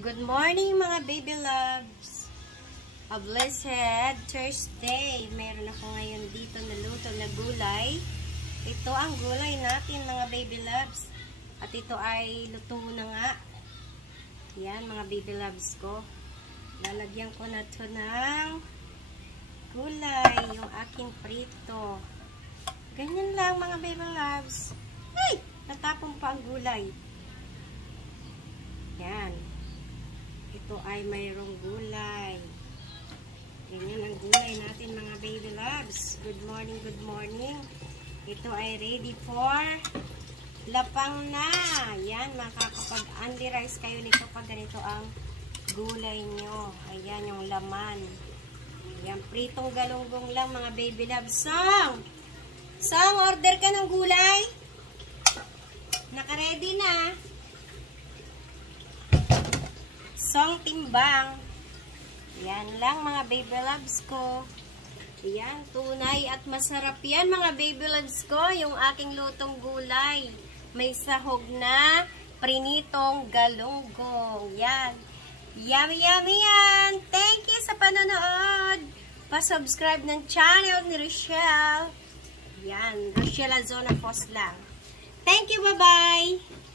Good morning mga baby loves. A blessed Thursday. Meron ako ngayon dito na luto na gulay. Ito ang gulay natin mga baby loves. At ito ay luto na nga. Yan mga baby loves ko. Lalagyan ko na ito ng gulay. Yung aking prito. Ganyan lang mga baby loves. Ay! Natapon pa ang gulay. Yan. Ito ay mayroong gulay. Ganyan ang gulay natin mga baby loves. Good morning, good morning. Ito ay ready for lapang na. Yan, makakapag-only rice kayo nito pag ganito ang gulay nyo. Ayan yung laman. Ayan, pritong galunggong lang mga baby loves. Sang, order ka ng gulay? Naka-ready na. Song timbang. Yan lang mga baby loves ko. Yan, tunay at masarap yan mga baby loves ko. Yung aking lutong gulay. May sahog na prinitong galunggong. Yan. Yummy, yummy yan. Thank you sa panonood. Pa-subscribe ng channel ni Rochelle. Yan, Rochelle Azona Post lang. Thank you, bye-bye.